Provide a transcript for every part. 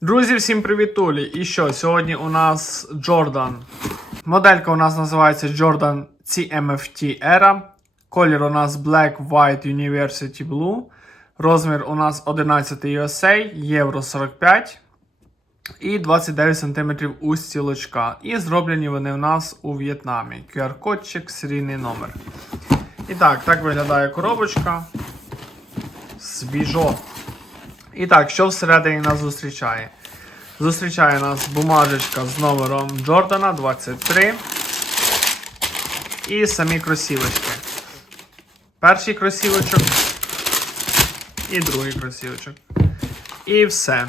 Друзі, всім привітулі! І що? Сьогодні у нас Jordan. Моделька у нас називається Jordan CMFT Era. Колір у нас Black White University Blue. Розмір у нас 11 USA, Євро 45 і 29 см у стілочка. І зроблені вони в нас у В'єтнамі. QR-кодчик, серійний номер. І так, так виглядає коробочка. Свіжо. І так, що всередині нас зустрічає? Зустрічає нас бумажечка з номером Джордана 23. І самі кросівочки. Перший кросівочок і другий кросівочок. І все.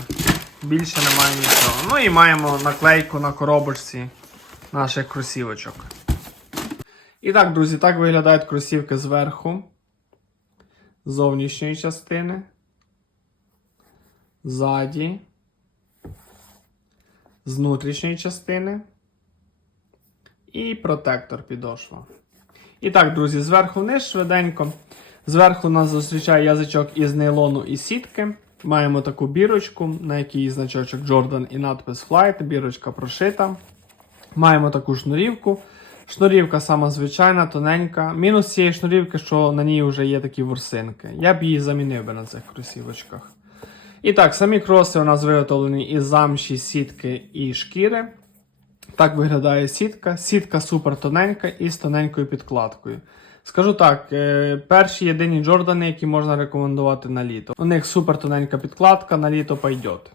Більше немає нічого. Ну і маємо наклейку на коробочці наших кросівочок. І так, друзі, так виглядають кросівки зверху. З зовнішньої частини. Ззаді. З внутрішньої частини. І протектор підошва. І так, друзі, зверху вниз швиденько. Зверху нас зустрічає язичок із нейлону і сітки. Маємо таку бірочку, на якій значочок Jordan і надпис Flight. Бірочка прошита. Маємо таку шнурівку. Шнурівка сама звичайна, тоненька. Мінус цієї шнурівки, що на ній вже є такі ворсинки. Я б її замінив би на цих кросівочках. І так, самі кроси у нас виготовлені із замші, сітки і шкіри. Так виглядає сітка. Сітка супер тоненька і з тоненькою підкладкою. Скажу так, е, перші єдині Джордани, які можна рекомендувати на літо. У них супер тоненька підкладка, на літо пойдет.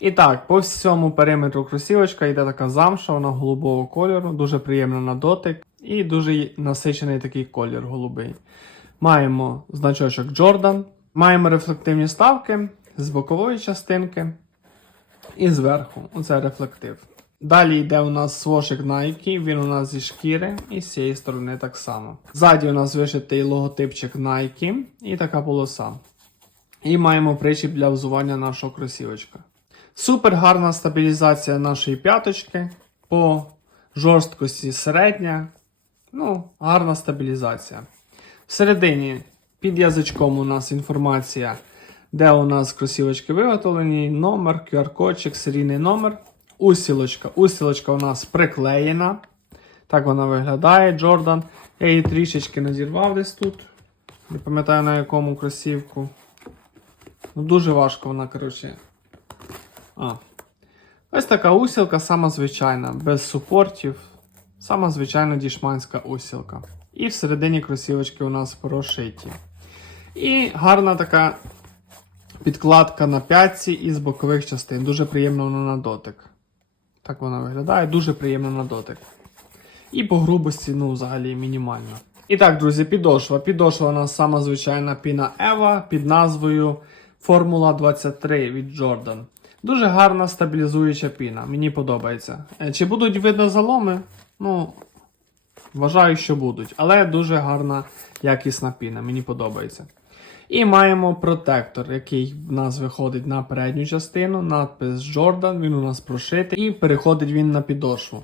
І так, по всьому периметру кросівочка йде така замша, вона голубого кольору, дуже приємна на дотик і дуже насичений такий колір голубий. Маємо значочок Jordan, маємо рефлективні ставки з бокової частинки і зверху. Оце рефлектив. Далі йде у нас свошик Nike, він у нас зі шкіри, і з цієї сторони так само. Ззаді у нас вишитий логотипчик Nike і така полоса. І маємо причіп для взування нашого кросівочка. Супер гарна стабілізація нашої п'яточки. По жорсткості середня. Ну, гарна стабілізація. Всередині під язичком у нас інформація, де у нас кросівочки виготовлені, номер, QR-кодчик, серійний номер. Усілочка. Усілочка у нас приклеєна. Так вона виглядає, Джордан. Я її трішечки назірвав десь тут. Не пам'ятаю на якому кросівку. Ну, дуже важко вона, коротше. А. Ось така усілка, сама звичайна, без супортів. Сама звичайна дішманська усілка. І всередині кросівочки у нас прошиті. І гарна така підкладка на п'ятці із бокових частин. Дуже приємно вона на дотик. Так вона виглядає, дуже приємно на дотик. І по грубості, ну, взагалі, мінімально. І так, друзі, підошва. Підошва у нас сама звичайна піна Eva під назвою Формула 23 від Jordan. Дуже гарна стабілізуюча піна. Мені подобається. Е, Чи будуть видно заломи? Ну, вважаю, що будуть. Але дуже гарна якісна піна. Мені подобається. І маємо протектор, який в нас виходить на передню частину, надпис Jordan, він у нас прошитий, і переходить він на підошву.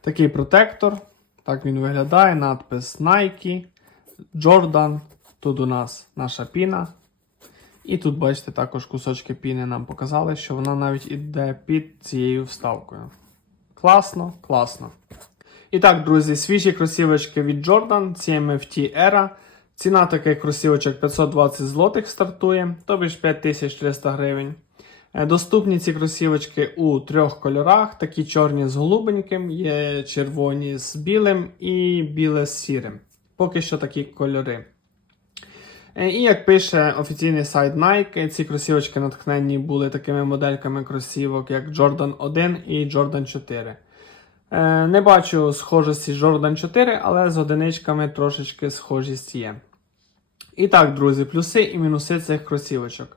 Такий протектор, так він виглядає, надпис Nike, Jordan. Тут у нас наша піна. І тут, бачите, також кусочки піни нам показали, що вона навіть іде під цією вставкою. Класно, класно. І так, друзі, свіжі кросівочки від Jordan, CMFT Era. Ціна таких кросівочок 520 злотих стартує, тобі ж 5300 гривень. Е, Доступні ці кросівочки у трьох кольорах: такі чорні з голубеньким, є червоні з білим і біле з сірим. Поки що такі кольори. Е, І як пише офіційний сайт Nike, ці кросівочки натхненні були такими модельками кросівок, як Jordan 1 і Jordan 4. Е, Не бачу схожості з Jordan 4, але з одиничками трошечки схожість є. І так, друзі, плюси і мінуси цих кросівочок.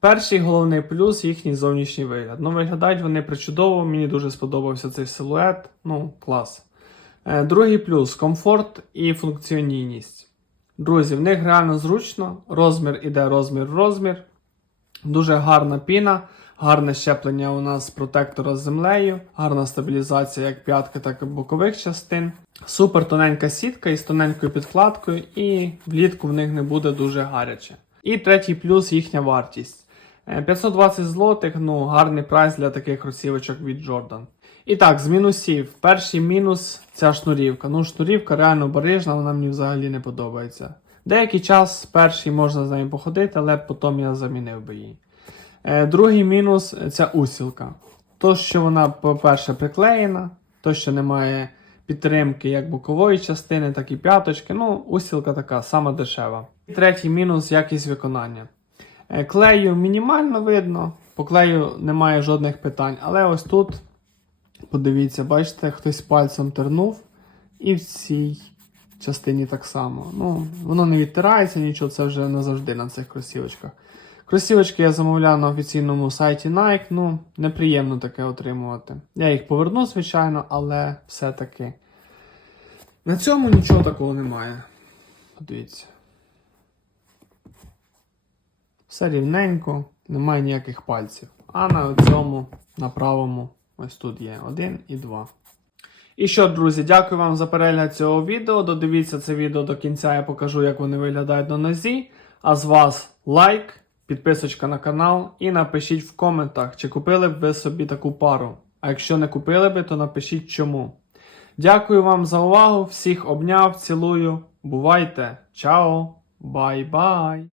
Перший головний плюс їхній зовнішній вигляд. Ну, виглядають вони причудово, мені дуже сподобався цей силует. Ну, клас. Е, Другий плюс комфорт і функціонійність. Друзі, в них реально зручно. Розмір іде розмір в розмір. Дуже гарна піна, гарне щеплення у нас протектора з землею, гарна стабілізація як п'ятки, так і бокових частин. Супер тоненька сітка із тоненькою підкладкою, і влітку в них не буде дуже гаряче. І третій плюс їхня вартість. Е, 520 злотих, ну, гарний прайс для таких кросівочок від Jordan. І так, з мінусів. Перший мінус ця шнурівка. Ну, шнурівка реально барижна, вона мені взагалі не подобається. Деякий час перший можна з нею походити, але потім я замінив би її. Е, другий мінус ця усілка. То, що вона, по-перше, приклеєна, то, що немає підтримки як бокової частини, так і п'яточки. Ну, усілка така, сама дешева. Третій мінус якість виконання. Е, Клею мінімально видно, по клею немає жодних питань, але ось тут, подивіться, бачите, хтось пальцем тернув, і в цій частині так само. Ну, воно не відтирається нічого, це вже назавжди на цих кросівочках. Кросівочки я замовляв на офіційному сайті Nike, ну, неприємно таке отримувати. Я їх поверну, звичайно, але все-таки. На цьому нічого такого немає. Подивіться. Все рівненько, немає ніяких пальців. А на цьому, на правому, ось тут є один і два. І що, друзі, дякую вам за перегляд цього відео. Додивіться це відео до кінця, я покажу, як вони виглядають на нозі. А з вас лайк, підписочка на канал і напишіть в коментах, чи купили б ви собі таку пару. А якщо не купили би, то напишіть чому. Дякую вам за увагу. Всіх обняв, цілую. Бувайте! Чао! Бай-бай!